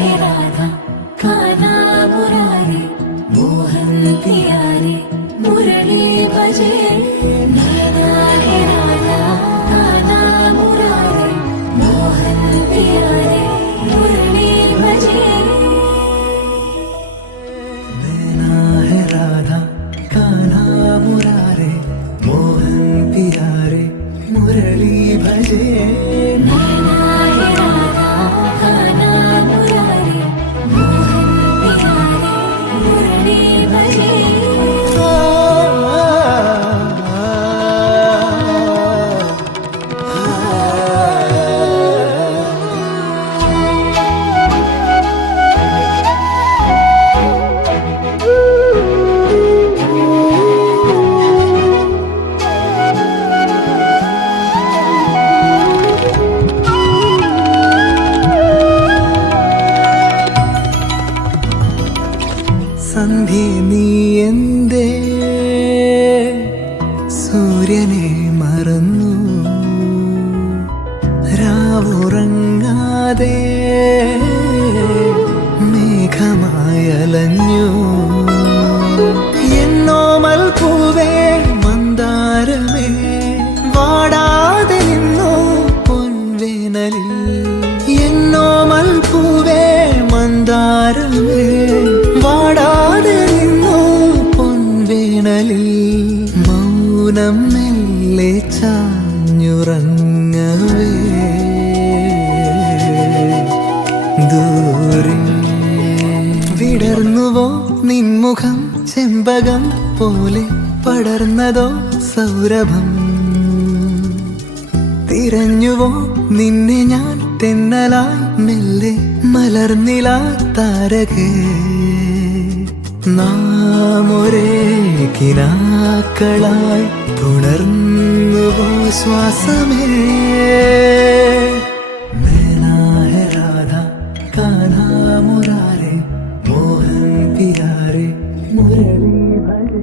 है राधा कान्हा मुरारी मोहन प्यारे मुरली भजे नैना है राधा कान्हा मुरारी मोहन प्यारे मुरली भजे नैना है राधा कान्हा मुरारे मोहन प्यारे मुरली भजे नैना है राधा कान्हा मुरारी मोहन प्यारे मुरली भजे സന്ധ്യ നീ എന്തേ സൂര്യനെ മറന്നു രാവുറങ്ങാതെ മേഘമായലഞ്ഞു എന്നോമൽ പൂവേ മന്ദാരമേ വാടാതെ നിന്നു പൊൻവേനലിൽ എന്നോമൽ പൂവേ മന്ദാരമേ വാടാതെ നിന്നു പൊൻവേനലിൽ മൗനം മെല്ലെ ചാഞ്ഞുറങ്ങവേ ദൂരെ വിടർന്നുവോ നിൻമുഖം ചെമ്പകം പോലെ പടർന്നതോ സൗരഭം തിരഞ്ഞുവോ നിന്നെ ഞാൻ തെന്നലായി മെല്ലെ മലർന്നില താരകേ നാം ഒരേ കിനാക്കളായി പുണർന്നുവോ ശ്വാസമേ നൈനാ ഹെ രാധാ കാന്ഹാ മുരാരേ മോഹൻ പ്യാരേ മുരളി ഭജേ